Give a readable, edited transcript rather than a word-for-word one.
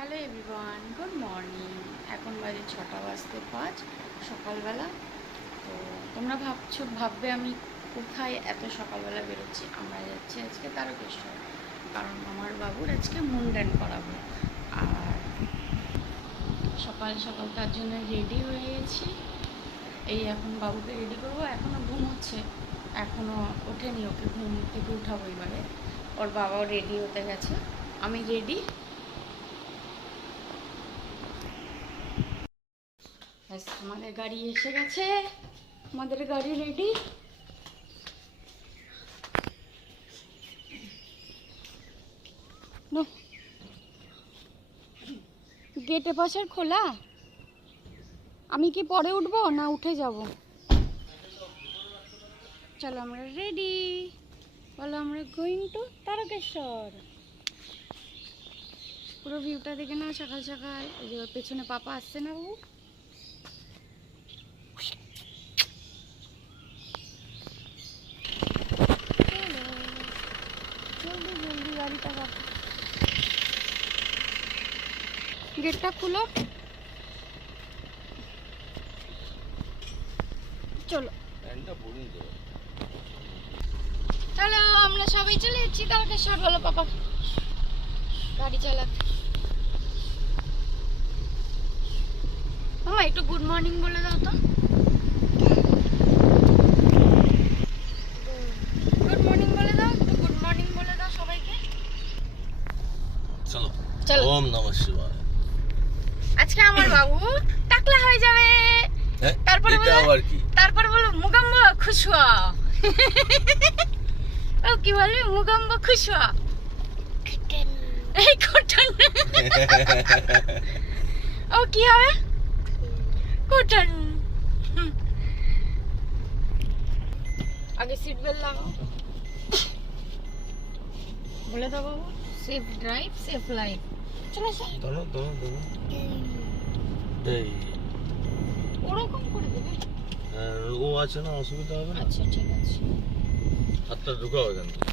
Hello everyone, good morning. এখন বাজে 6:05 সকালবেলা। তো তোমরা ভাববে আমি কোথায় এত সকালবেলা বেরোচ্ছি। আমরা যাচ্ছি আজকে তারকেশ্বর, কারণ আমার বাবুর আজকে মুন্ডন করাবো। আর সকাল সকাল তার জন্য রেডি হয়ে গেছি। এই এখন বাবুকে রেডি করবো। এখনও ঘুমোচ্ছে, এখনও ওঠেনি, ওকে ঘুম থেকে উঠাবো এবারে। ওর বাবাও রেডি হতে গেছে, আমি রেডি। আমাদের গাড়ি এসে গেছে, আমাদের গাড়ি রেডি। গেটে পাশের খোলা, আমি কি পরে উঠবো না উঠে যাব? চলো আমরা রেডি, বলো আমরা গোয়িং টু তারকেশ্বর। পুরো ভিউটা দেখে নাও সকাল সকাল। ওই যে পেছনে পাপা আসছে না বাবু? জলদি জলদি গাড়িটা পাপা, গেটটা খুলো, চলো চলো আমরা সবাই চলে যাচ্ছি তারকেশ্বর। বলো পাপা গাড়ি চালাতে। মামা একটু গুড মর্নিং বলে দাও তো। গুড মর্নিং বলে দাও, একটু গুড মর্নিং বলে দাও সবাইকে। চলো চলো। ওম নমঃ শিবায়। আজকে আমার বাবু টাকলা হয়ে যাবে। তারপরে এটা আবার কি? তারপরে বলো মুগাম্ব খুশওয়া। ও কি বলবি? মুগাম্ব খুশওয়া। এই কটন। ও কি হবে? কটন। আগে সিট বেল্ট লাগাও, বলে দাও বাবু। Safe drive, safe life. চলে আসো। ধরো ধরো ধরো এই ওরকম করে দেবে। ও আছে না, অসুবিধা হবে না। আচ্ছা ঠিক আছে। হাতটা ঢুকাও এখান থেকে।